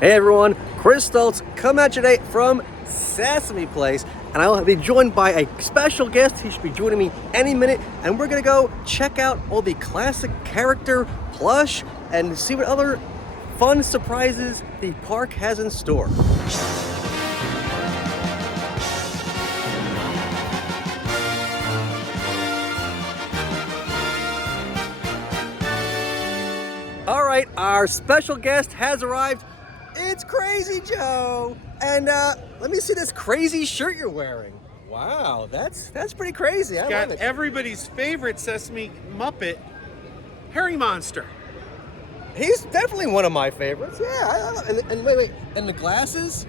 Hey everyone, Chris Stoltz coming at you today from Sesame Place, and I'll be joined by a special guest. He should be joining me any minute, and we're gonna go check out all the classic character plush and see what other fun surprises the park has in store. All right, our special guest has arrived. It's Krazy Joe, and let me see this crazy shirt you're wearing. Wow, that's pretty crazy. I love it. Everybody's favorite Sesame Muppet, Harry Monster. He's definitely one of my favorites. Yeah, and wait, and the glasses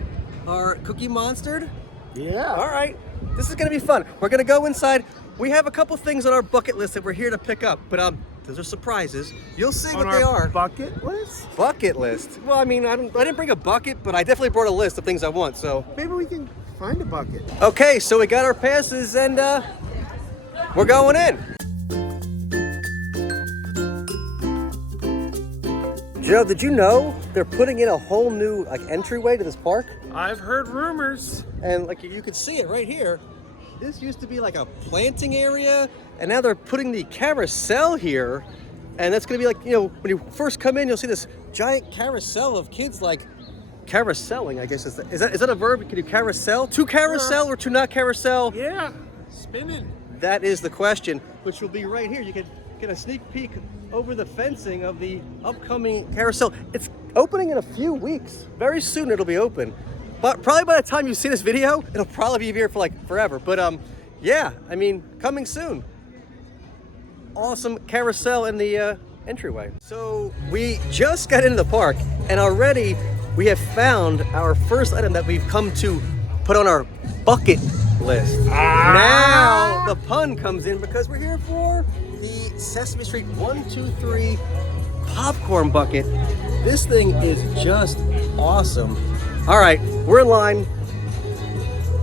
are Cookie Monstered. Yeah. All right, this is gonna be fun. We're gonna go inside. We have a couple things on our bucket list that we're here to pick up, but those are surprises. You'll see what they are. Bucket list? Bucket list. Well, I mean, I didn't bring a bucket, but I definitely brought a list of things I want. So Maybe we can find a bucket. okay, so we got our passes and we're going in. Joe, did you know they're putting in a whole new entryway to this park? I've heard rumors. And you can see it right here. This used to be like a planting area, and now they're putting the carousel here. And that's gonna be when you first come in, you'll see this giant carousel of kids carouseling, I guess. Is that a verb? Can you carousel? To carousel or to not carousel? Yeah, spinning. That is the question, which will be right here. You can get a sneak peek over the fencing of the upcoming carousel. It's opening in a few weeks. Very soon it'll be open. But probably by the time you see this video, it'll probably be here for forever. But yeah, I mean, coming soon. Awesome carousel in the entryway. So we just got into the park, and already we have found our first item that we've come to put on our bucket list. Now the pun comes in because we're here for the Sesame Street 1, 2, 3 popcorn bucket. This thing is just awesome. All right, we're in line.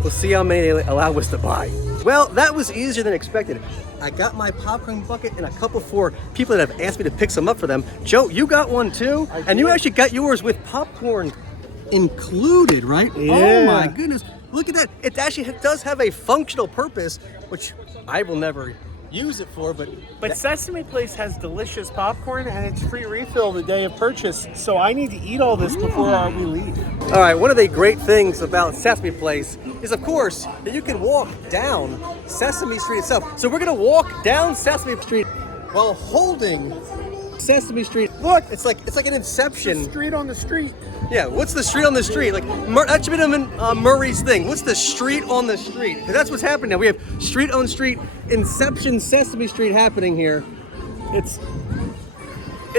We'll see how many they allow us to buy. Well, that was easier than expected. I got my popcorn bucket and a couple for people that have asked me to pick some up for them. Joe, you got one too? And you actually got yours with popcorn included, right? Yeah. Oh my goodness. Look at that. It actually does have a functional purpose, which I will never use it for, but Sesame Place has delicious popcorn, and it's free refill the day of purchase. So I need to eat all this before we leave. all right, one of the great things about Sesame Place is, of course, that you can walk down Sesame Street itself. So we're gonna walk down Sesame Street while holding Sesame Street. Look, it's like an Inception. Street on the street. Yeah, what's the street on the street? That should have been Murray's thing. What's the street on the street? Because that's what's happening now. We have street on street, Inception Sesame Street happening here. It's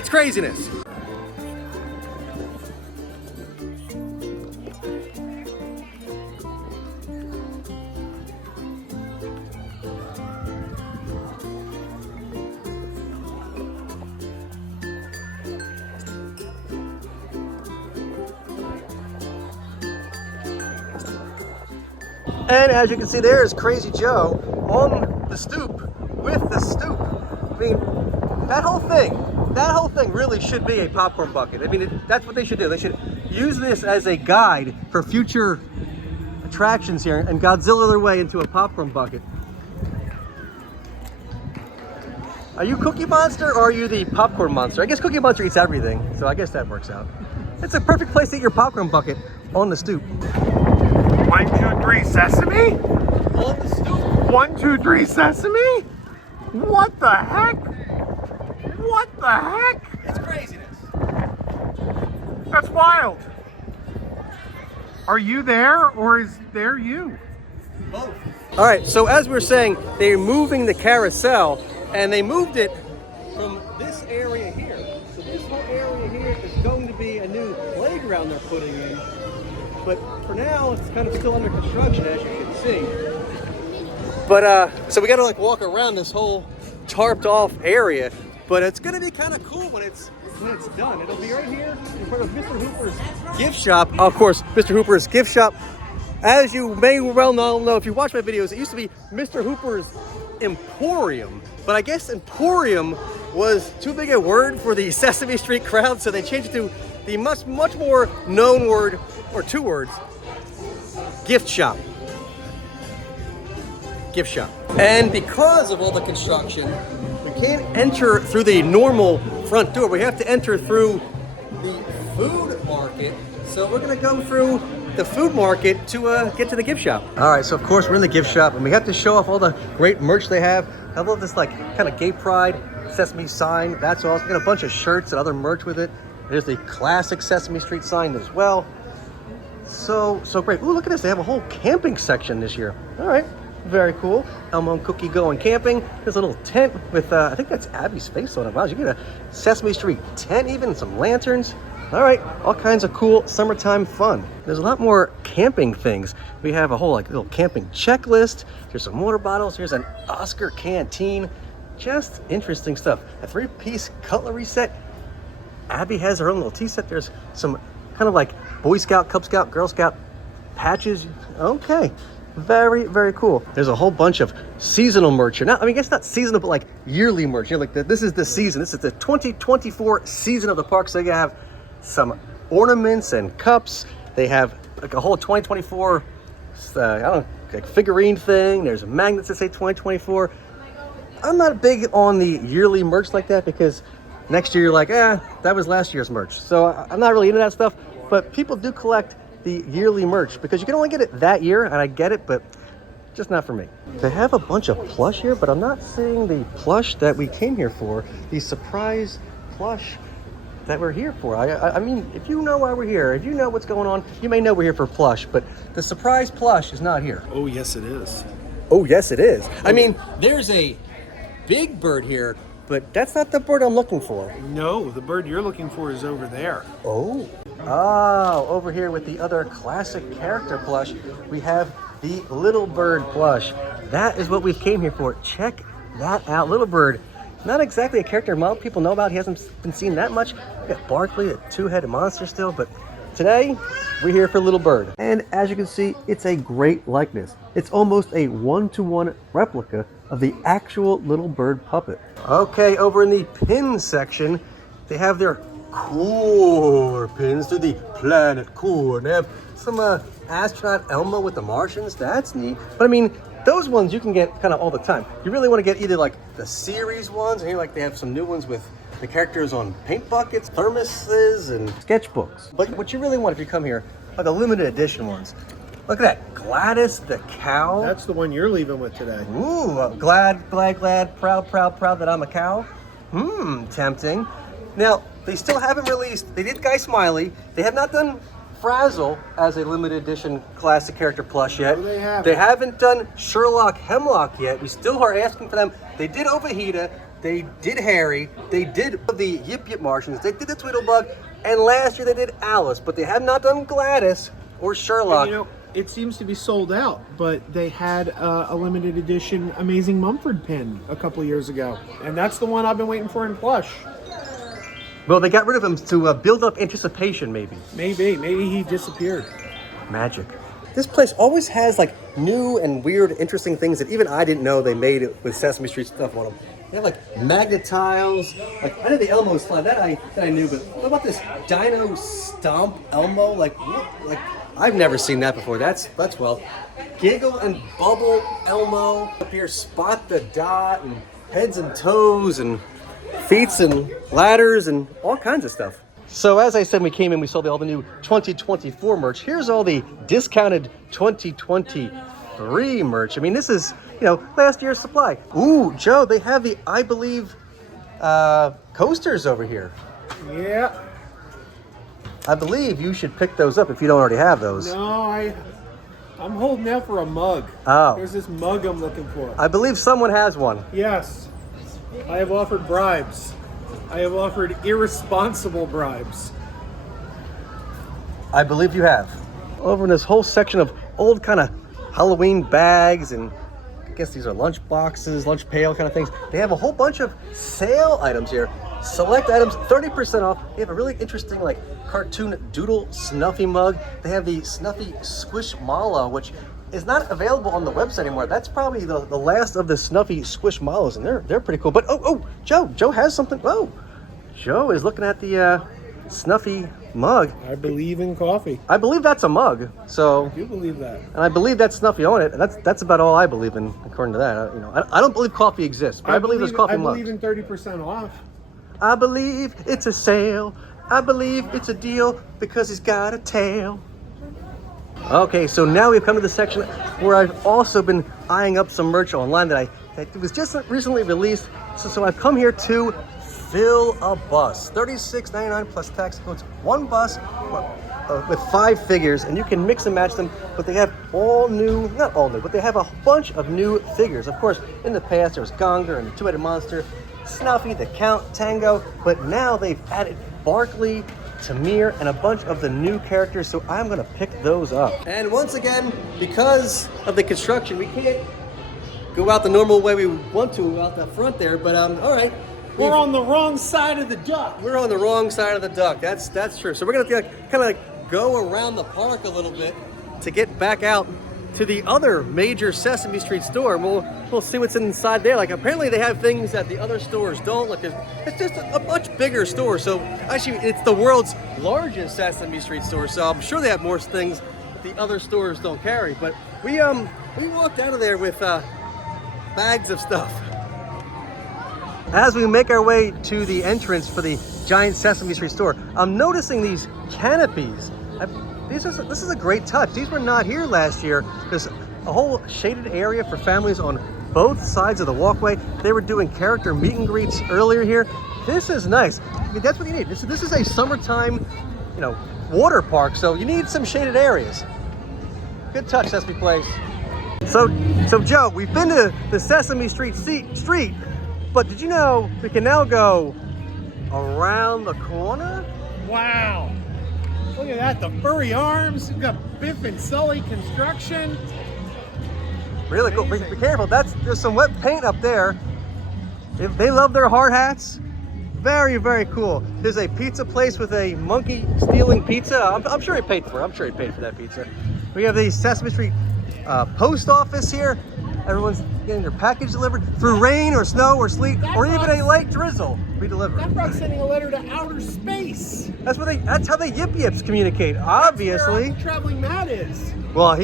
craziness. And as you can see, there is Krazy Joe on the stoop with the stoop. I mean, that whole thing really should be a popcorn bucket. I mean, that's what they should do. They should use this as a guide for future attractions here and Godzilla their way into a popcorn bucket. Are you Cookie Monster or are you the popcorn monster? I guess Cookie Monster eats everything, so I guess that works out. It's a perfect place to eat your popcorn bucket on the stoop. 1, 2, 3, Sesame? On the stoop. 1, 2, 3, Sesame? What the heck? What the heck? It's craziness. That's wild. Are you there, or is there you? Both. All right, so as we were saying, they're moving the carousel, and they moved it from this area here. So this whole area here is going to be a new playground they're putting in. But for now, it's kind of still under construction, as you can see. But so we got to walk around this whole tarped off area. But it's going to be kind of cool when it's done. It'll be right here in front of Mr. Hooper's gift shop. Of course, Mr. Hooper's gift shop. As you may well know, if you watch my videos, it used to be Mr. Hooper's Emporium. But I guess Emporium was too big a word for the Sesame Street crowd, so they changed it to the much more known word, or 2 words, gift shop. Gift shop. And because of all the construction, we can't enter through the normal front door. We have to enter through the food market. So we're gonna go through the food market to get to the gift shop. All right, so of course we're in the gift shop and we have to show off all the great merch they have. I love this like kind of gay pride Sesame sign. That's awesome. Got a bunch of shirts and other merch with it. There's the classic Sesame Street sign as well. So great. Ooh, look at this. They have a whole camping section this year. All right, very cool. Elmo and Cookie going camping. There's a little tent with, I think that's Abby's face on it. Wow, you get a Sesame Street tent even, some lanterns. All right, all kinds of cool summertime fun. There's a lot more camping things. We have a whole like little camping checklist. There's some water bottles. Here's an Oscar canteen. Just interesting stuff. A 3-piece cutlery set. Abby has her own little tea set. There's some kind of like Boy Scout, Cub Scout, Girl Scout patches. Okay, very, very cool. There's a whole bunch of seasonal merch here. Now, I mean, I guess not seasonal, but like yearly merch. Like this is the season. This is the 2024 season of the park. So you have some ornaments and cups. They have like a whole 2024, I don't know, like figurine thing. There's magnets that say 2024. I'm not big on the yearly merch like that because next year you're like, that was last year's merch. So I'm not really into that stuff, but people do collect the yearly merch because you can only get it that year, and I get it, but just not for me. They have a bunch of plush here, but I'm not seeing the plush that we came here for, the surprise plush that we're here for. I mean, if you know why we're here, if you know what's going on, you may know we're here for plush, but the surprise plush is not here. Oh, yes, it is. Oh, yes, it is. I mean, there's a big bird here, but that's not the bird I'm looking for. No, the bird you're looking for is over there. Oh, over here with the other classic character plush, we have the Little Bird plush. That is what we came here for. Check that out. Little Bird, not exactly a character a lot of people know about. He hasn't been seen that much. We got Barkley, a 2-headed monster still, but today we're here for Little Bird. And as you can see, it's a great likeness. It's almost a 1-to-1 replica of the actual Little Bird puppet. Okay, over in the pin section, they have their core pins to the planet core. And they have some astronaut Elmo with the Martians. That's neat. But I mean, those ones you can get kind of all the time. You really want to get either like the series ones, or here like they have some new ones with the characters on paint buckets, thermoses, and sketchbooks. But what you really want if you come here are the limited edition ones. Look at that, Gladys the cow. That's the one you're leaving with today. Ooh, glad, proud that I'm a cow. Tempting. Now, they still haven't released, they did Guy Smiley. They have not done Frazzle as a limited edition classic character plush yet. No, they haven't. They haven't done Sherlock Hemlock yet. We still are asking for them. They did Ovahita, they did Harry, they did the Yip Yip Martians, they did the Tweedlebug, and last year they did Alice, but they have not done Gladys or Sherlock. And, you know, it seems to be sold out, but they had a limited edition Amazing Mumford pin a couple years ago, and that's the one I've been waiting for in plush. Well, they got rid of him to build up anticipation, maybe. Maybe he disappeared. Magic. This place always has like new and weird, interesting things that even I didn't know they made it with Sesame Street stuff on them. They have like magnet tiles. Like I know the Elmo slide that I knew, but what about this Dino Stomp Elmo? Like what? Like I've never seen that before. That's well. Giggle and Bubble Elmo. Up here, Spot the Dot and Heads and Toes and feats and ladders and all kinds of stuff. So as I said, when we came in, we saw all the new 2024 merch. Here's all the discounted 2023 merch. I mean, this is, last year's supply. Ooh, Joe, they have the I Believe coasters over here. Yeah. I believe you should pick those up if you don't already have those. No, I'm holding out for a mug. Oh. There's this mug I'm looking for. I believe someone has one. Yes. I have offered bribes. I have offered irresponsible bribes. I believe you have. Over in this whole section of old kind of Halloween bags, and I guess these are lunch boxes, lunch pail kind of things. They have a whole bunch of sale items here. Select items, 30% off. They have a really interesting like cartoon doodle Snuffy mug. They have the Snuffy Squishmallow, which is not available on the website anymore. That's probably the last of the Snuffy Squishmallows, and they're pretty cool. But Joe has something. Oh, Joe is looking at the Snuffy Mug? I believe in coffee. I believe that's a mug. So, I do believe that. and I believe that's Snuffy on it. And that's about all I believe in, according to that. You know, I don't believe coffee exists, but I believe there's coffee mugs. I believe in 30% off. I believe it's a sale. I believe it's a deal because he's got a tail. Okay, so now we've come to the section where I've also been eyeing up some merch online that was just recently released. So I've come here to fill a bus. $36.99 plus tax includes one bus with 5 figures, and you can mix and match them, but they have not all new, but they have a bunch of new figures. Of course, in the past there was Gonger and the Two-Headed Monster, Snuffy, the Count, Tango, but now they've added Barkley, Tamir, and a bunch of the new characters, so I'm gonna pick those up. And once again, because of the construction, we can't go out the normal way we want to out the front there, but all right. We're on the wrong side of the duck. We're on the wrong side of the duck. That's true. So we're gonna kind of like go around the park a little bit to get back out to the other major Sesame Street store. And we'll see what's inside there. Like apparently they have things that the other stores don't. Like it's just a much bigger store. So actually it's the world's largest Sesame Street store. So I'm sure they have more things that the other stores don't carry. But we walked out of there with bags of stuff. As we make our way to the entrance for the giant Sesame Street store, I'm noticing these canopies. This is a great touch. These were not here last year. There's a whole shaded area for families on both sides of the walkway. They were doing character meet and greets earlier here. This is nice. I mean, that's what you need. This is a summertime, water park, so you need some shaded areas. Good touch, Sesame Place. So Joe, we've been to the Sesame Street, but did you know we can now go around the corner? Wow. Look at that, the furry arms. We've got Biff and Sully construction. Really cool. Be careful. There's some wet paint up there. They love their hard hats. Very, very cool. There's a pizza place with a monkey stealing pizza. I'm sure he paid for it. I'm sure he paid for that pizza. We have the Sesame Street post office here. Everyone's getting their package delivered through rain or snow or sleet or even a light drizzle. We deliver. That frog's sending a letter to outer space. That's how the Yip Yips communicate. Obviously. That's where Traveling Matt is. Well,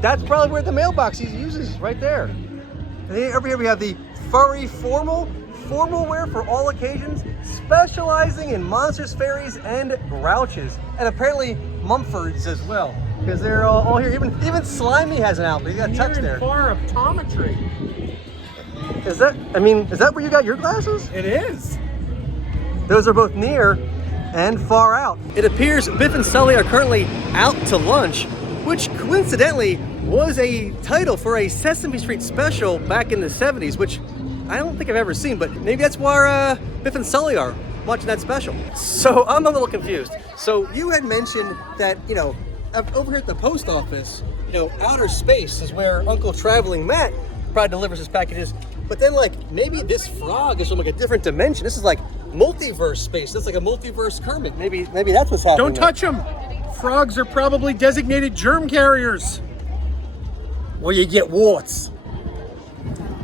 that's probably where the mailbox he uses right there. And then over here we have the furry formal wear for all occasions, specializing in monsters, fairies, and grouches, and apparently Mumfords as well. Because they're all here. Even Slimy has an outfit. You got touch there. Far optometry. Is that where you got your glasses? It is. Those are both near and far out. It appears Biff and Sully are currently out to lunch, which coincidentally was a title for a Sesame Street special back in the 70s, which I don't think I've ever seen, but maybe that's where Biff and Sully are watching that special. So I'm a little confused. So you had mentioned that, over here at the post office, outer space is where Uncle Traveling Matt probably delivers his packages. But then, maybe this frog is from a different dimension. This is like multiverse space. That's like a multiverse Kermit. Maybe that's what's happening. Don't touch them. Frogs are probably designated germ carriers. Where you get warts.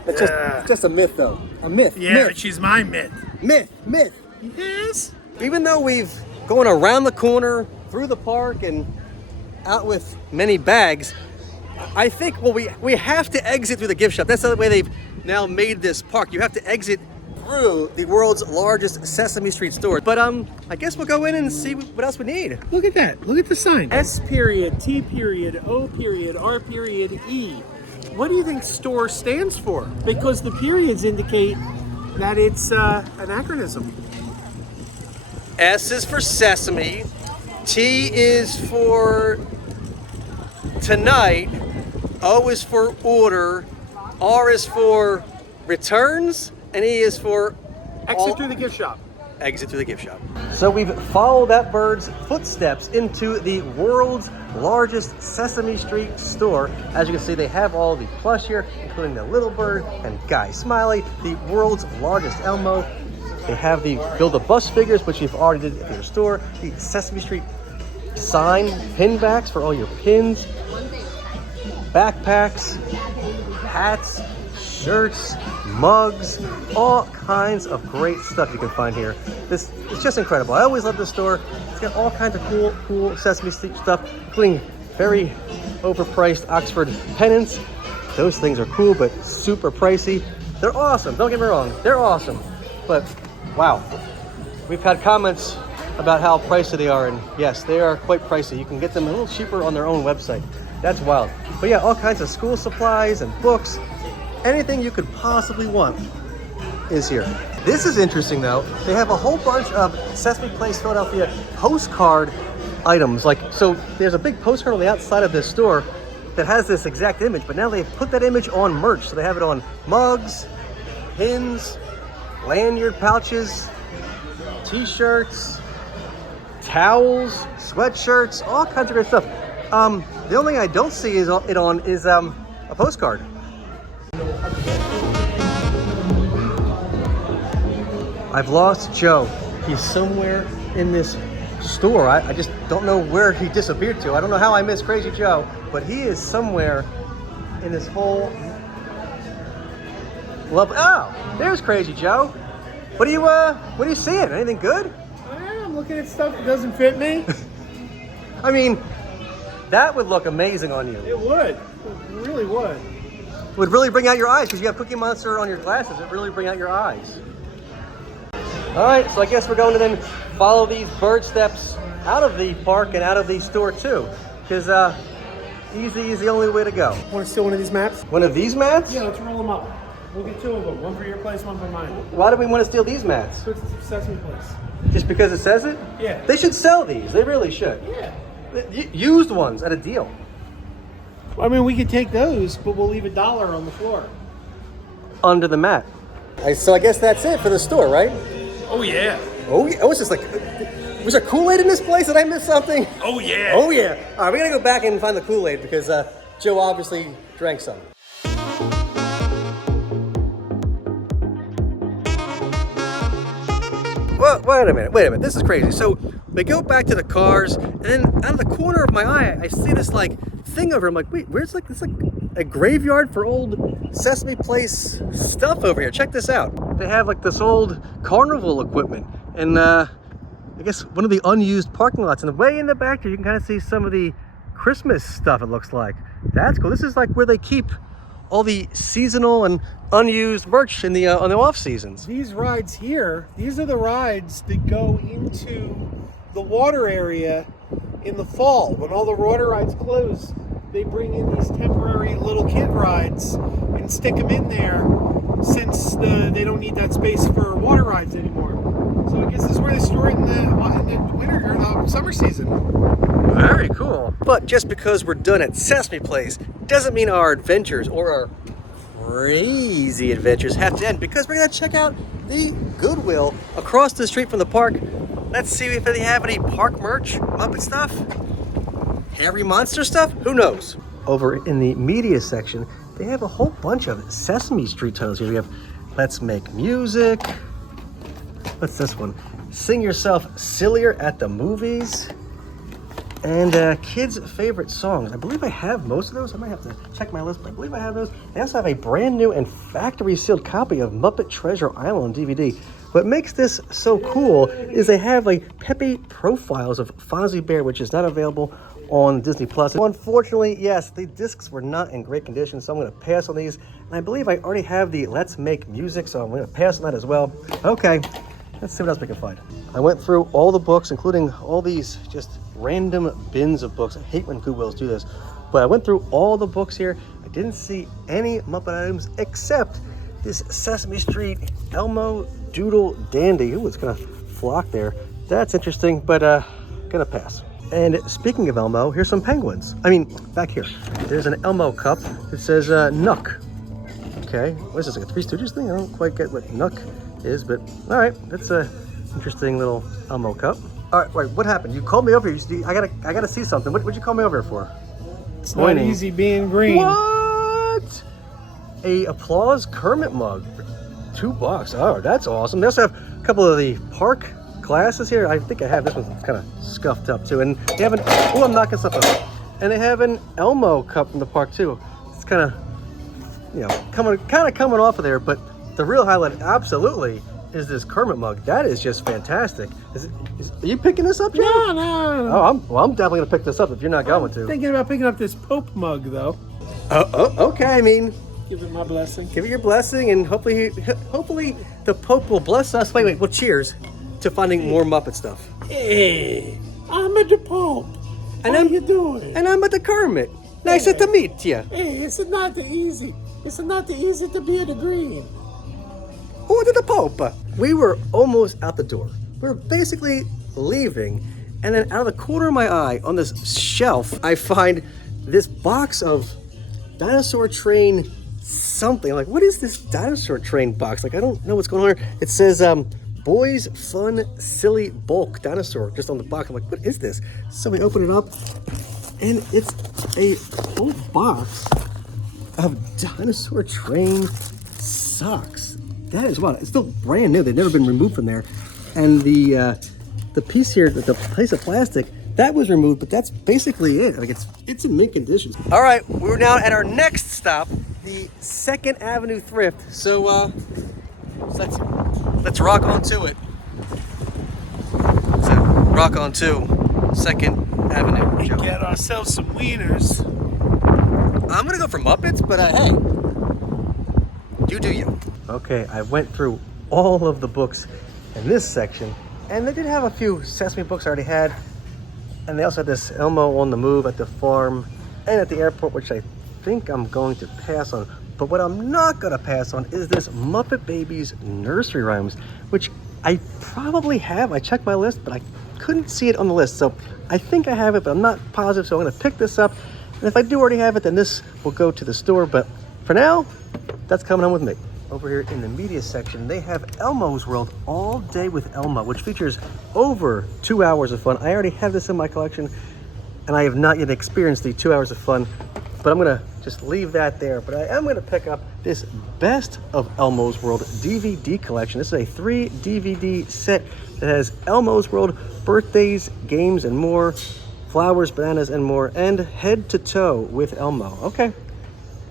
It's just a myth, though. A myth. Yeah, myth. but she's my myth. Myth. Yes. Even though we've gone around the corner, through the park, and out with many bags, I think, we have to exit through the gift shop. That's the way they've now made this park. You have to exit through the world's largest Sesame Street store. But I guess we'll go in and see what else we need. Look at that. Look at the sign. S period, T period, O period, R period, E. What do you think store stands for? Because the periods indicate that it's anachronism. S is for Sesame. T is for tonight. O is for order. R is for returns. And E is for exit through the gift shop. Exit through the gift shop. So we've followed that bird's footsteps into the world's largest Sesame Street store. As you can see, they have all the plush here, including the Little Bird and Guy Smiley, the world's largest Elmo. They have the Build-A-Bus figures, which you've already did at your store. The Sesame Street sign pin backs for all your pins. Backpacks, hats, shirts, mugs, all kinds of great stuff you can find here. It's just incredible. I always love this store. It's got all kinds of cool Sesame Street stuff, including very overpriced Oxford pennants. Those things are cool, but super pricey. They're awesome, don't get me wrong, they're awesome. But wow, we've had comments about how pricey they are, and yes, they are quite pricey. You can get them a little cheaper on their own website. That's wild. But yeah, all kinds of school supplies and books. Anything you could possibly want is here. This is interesting though. They have a whole bunch of Sesame Place Philadelphia postcard items. So there's a big postcard on the outside of this store that has this exact image, but now they've put that image on merch. So they have it on mugs, pins, lanyard pouches, t-shirts, towels, sweatshirts, all kinds of great stuff. The only thing I don't see is a postcard. I've lost Joe. He's somewhere in this store. I just don't know where he disappeared to. I don't know how I missed Krazy Joe, but he is somewhere in this whole love. Oh, there's Krazy Joe. What are you seeing? Anything good? I'm looking at stuff that doesn't fit me. I mean, that would look amazing on you. It would. It really would. It would really bring out your eyes because you have Cookie Monster on your glasses. It really bring out your eyes. All right, so I guess we're going to then follow these bird steps out of the park and out of the store too, because easy is the only way to go. Want to steal one of these maps? One of these mats? Yeah, let's roll them up. We'll get two of them. One for your place, one for mine. Why do we want to steal these mats? So it's Sesame Place. Just because it says it? Yeah. They should sell these. They really should. Yeah. Used ones at a deal. I mean, we could take those, but we'll leave $1 on the floor. Under the mat. So I guess that's it for the store, right? Oh, yeah. Oh, yeah. Oh, it's just like, was there Kool-Aid in this place? Did I miss something? Oh, yeah. Oh, yeah. All right, we gotta go back and find the Kool-Aid because Joe obviously drank some. Well, wait a minute. This is crazy. So we go back to the cars, and then out of the corner of my eye, I see this like thing over here. I'm like, wait, where's it's like a graveyard for old Sesame Place stuff over here. Check this out. They have like this old carnival equipment, and I guess one of the unused parking lots. And way in the back there, you can kind of see some of the Christmas stuff. It looks like that's cool. This is like where they keep all the seasonal and unused merch in the on the off seasons. These rides here, these are the rides that go into the water area in the fall. When all the water rides close, they bring in these temporary little kid rides and stick them in there since they don't need that space for water rides anymore. So I guess this is where they store it in the winter or the summer season. Very cool. But just because we're done at Sesame Place doesn't mean our adventures or our crazy adventures have to end, because we're gonna check out the Goodwill across the street from the park. Let's see if they have any park merch, Muppet stuff, hairy monster stuff, who knows? Over in the media section, they have a whole bunch of Sesame Street titles here. We have Let's Make Music. What's this one? Sing Yourself Sillier at the Movies. And kids' favorite songs. I believe I have most of those. I might have to check my list, but I believe I have those. They also have a brand new and factory sealed copy of Muppet Treasure Island on DVD. What makes this so cool is they have like peppy profiles of Fozzie Bear, which is not available on Disney Plus. Unfortunately, yes, the discs were not in great condition, so I'm going to pass on these. And I believe I already have the Let's Make Music, so I'm going to pass on that as well. Okay, let's see what else we can find. I went through all the books, including all these just random bins of books. I hate when Goodwills do this, but I went through all the books here. I didn't see any Muppet items except this Sesame Street Elmo Doodle Dandy. Ooh, it's gonna flock there. That's interesting, but gonna pass. And speaking of Elmo, here's some penguins. I mean, back here, there's an Elmo cup that says Nuck. Okay, what is this, like a Three Stooges thing? I don't quite get what Nuck is, but all right, that's a interesting little Elmo cup. All right, wait, what happened? You called me over here. I gotta see something. What'd you call me over here for? It's not easy being green. What? A Applause Kermit mug for $2. Oh, that's awesome. They also have a couple of the park glasses here. I think I have this one. It's kind of scuffed up too. And they have I'm knocking stuff up. And they have an Elmo cup from the park too. It's kind of you know, kind of coming off of there. But the real highlight, absolutely, is this Kermit mug. That is just fantastic. Are you picking this up, Joe? No. Oh, I'm definitely gonna pick this up if you're not going to. Thinking about picking up this Pope mug though. Okay. I mean, Give it my blessing. give it your blessing, and hopefully the Pope will bless us. Wait. Well, cheers to finding more Muppet stuff. Hey, I'm at the Pope. And How you doing? And I'm at the Kermit. Nice to meet you. Hey, it's not easy. It's not easy to be at the green. Who did the Pope? We were almost out the door. We were basically leaving, and then out of the corner of my eye, on this shelf, I find this box of dinosaur train something. I'm like, what is this dinosaur train box? Like, I don't know what's going on here. It says, Boys Fun Silly Bulk Dinosaur, just on the box. I'm like, what is this? So we open it up, and it's a whole box of dinosaur train socks. That is wild. It's still brand new. They've never been removed from there. And the piece here, the piece of plastic, that was removed, but that's basically it. Like it's in mint condition. All right, we're now at our next stop, the 2nd Avenue Thrift. So let's rock on to it. So rock on to 2nd Avenue. Joe. Get ourselves some wieners. I'm gonna go for Muppets, but hey, you do you. Okay, I went through all of the books in this section, and they did have a few Sesame books I already had, and they also had this Elmo on the Move at the farm and at the airport, which I think I'm going to pass on. But what I'm not gonna pass on is this Muppet Babies nursery rhymes, which I probably have. I checked my list, but I couldn't see it on the list, so I think I have it, but I'm not positive, so I'm gonna pick this up. And if I do already have it, then this will go to the store, but for now, that's coming home with me. Over here in the media section, they have Elmo's World All Day with Elmo, which features over 2 hours of fun. I already have this in my collection, and I have not yet experienced the 2 hours of fun, but I'm gonna just leave that there. But I am gonna pick up this Best of Elmo's World DVD collection. This is a 3 DVD set that has Elmo's World, birthdays, games, and more, flowers, bananas, and more, and head to toe with Elmo. Okay,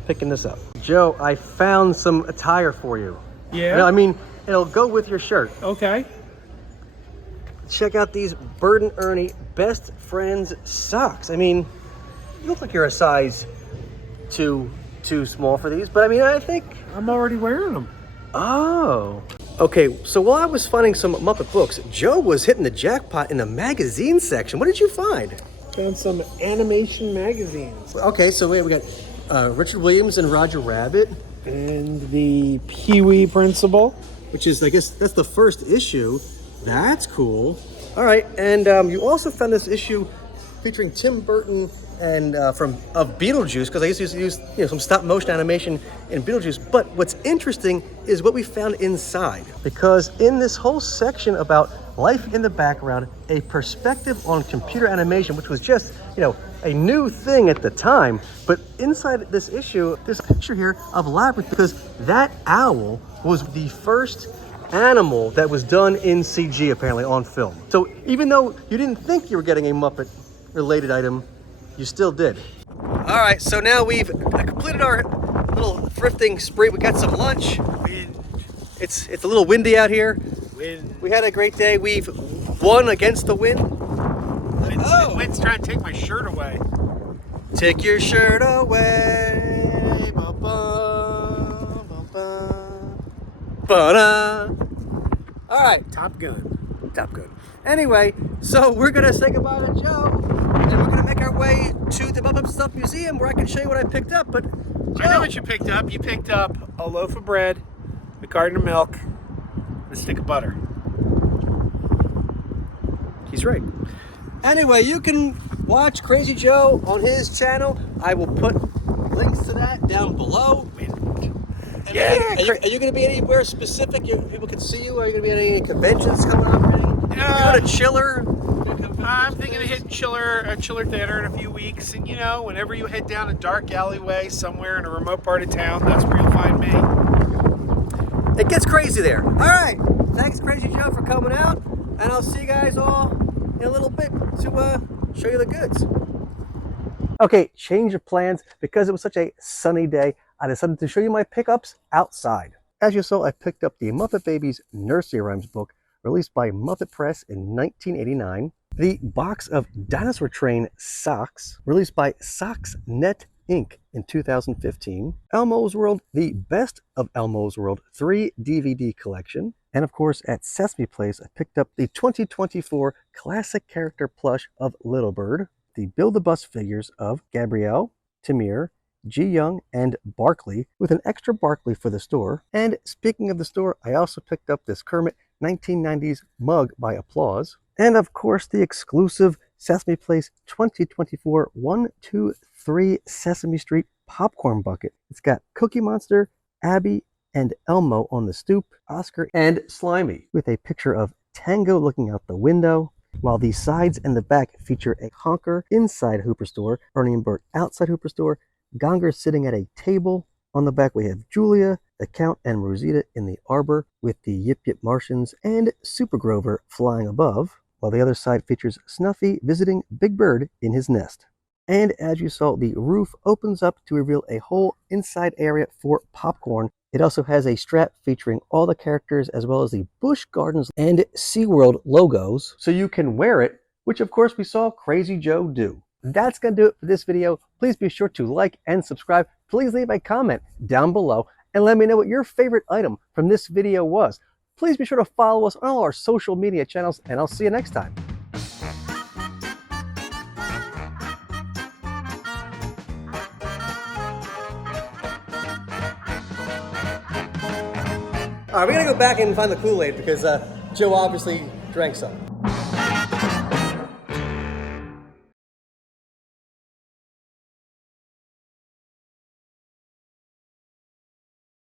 picking this up. Joe, I found some attire for you. Yeah? I mean, it'll go with your shirt. Okay. Check out these Bird and Ernie Best Friends socks. I mean, you look like you're a size too small for these, but I mean, I think... I'm already wearing them. Oh. Okay, so while I was finding some Muppet books, Joe was hitting the jackpot in the magazine section. What did you find? Found some animation magazines. Okay, so wait, we got Richard Williams and Roger Rabbit. And the Pee-wee Principle. Which is, I guess, that's the first issue. That's cool. All right, and you also found this issue featuring Tim Burton and of Beetlejuice, because I used to use some stop motion animation in Beetlejuice. But what's interesting is what we found inside, because in this whole section about life in the background, a perspective on computer animation, which was just a new thing at the time. But inside this issue, there's a picture here of Labyrinth, because that owl was the first animal that was done in CG, apparently, on film. So even though you didn't think you were getting a Muppet related item, you still did. All right, so now we've completed our little thrifting spree. We got some lunch. It's a little windy out here. We had a great day. We've won against the wind. The wind's trying to take my shirt away. Take your shirt away. Ba-ba, ba-ba, ba-da. All right. Top Gun. Top Gun. Anyway, so we're gonna say goodbye to Joe, and we're gonna make our way to the Muppet Stuff Museum, where I can show you what I picked up. But Joe, I know what you picked up. You picked up a loaf of bread, a carton of milk, and a stick of butter. He's right. Anyway, you can watch Krazy Joe on his channel. I will put links to that down below. Yeah. Are you going to be anywhere specific? People can see you? Are you going to be at any conventions coming up? Are you going to Chiller? I'm thinking of hitting Chiller Theater in a few weeks. And whenever you head down a dark alleyway somewhere in a remote part of town, that's where you'll find me. It gets crazy there. All right. Thanks, Krazy Joe, for coming out. And I'll see you guys all in a little bit to show you the goods. Okay, change of plans. Because it was such a sunny day, I decided to show you my pickups outside. As you saw, I picked up the Muppet Babies Nursery Rhymes book released by Muppet Press in 1989, the box of Dinosaur Train socks released by Socks Net Inc. in 2015, Elmo's World, the Best of Elmo's World 3 DVD collection, and of course at Sesame Place I picked up the 2024 classic character plush of Little Bird, the Build-A-Bus figures of Gabrielle, Tamir, Ji Young, and Barkley, with an extra Barkley for the store. And speaking of the store, I also picked up this Kermit 1990s mug by Applause, and of course the exclusive Sesame Place 2024 1-2-3 Sesame Street popcorn bucket. It's got Cookie Monster, Abby, and Elmo on the stoop, Oscar, and Slimy, with a picture of Tango looking out the window, while the sides and the back feature a honker inside Hooper Store, Ernie and Bert outside Hooper Store, Gonger sitting at a table. On the back we have Julia, the Count, and Rosita in the arbor with the Yip Yip Martians and Super Grover flying above, while the other side features Snuffy visiting Big Bird in his nest. And as you saw, the roof opens up to reveal a whole inside area for popcorn. It also has a strap featuring all the characters as well as the Busch Gardens and SeaWorld logos, so you can wear it, which of course we saw Krazy Joe do. That's going to do it for this video. Please be sure to like and subscribe. Please leave a comment down below and let me know what your favorite item from this video was. Please be sure to follow us on all our social media channels, and I'll see you next time. All right, we're going to go back and find the Kool-Aid because Joe obviously drank some.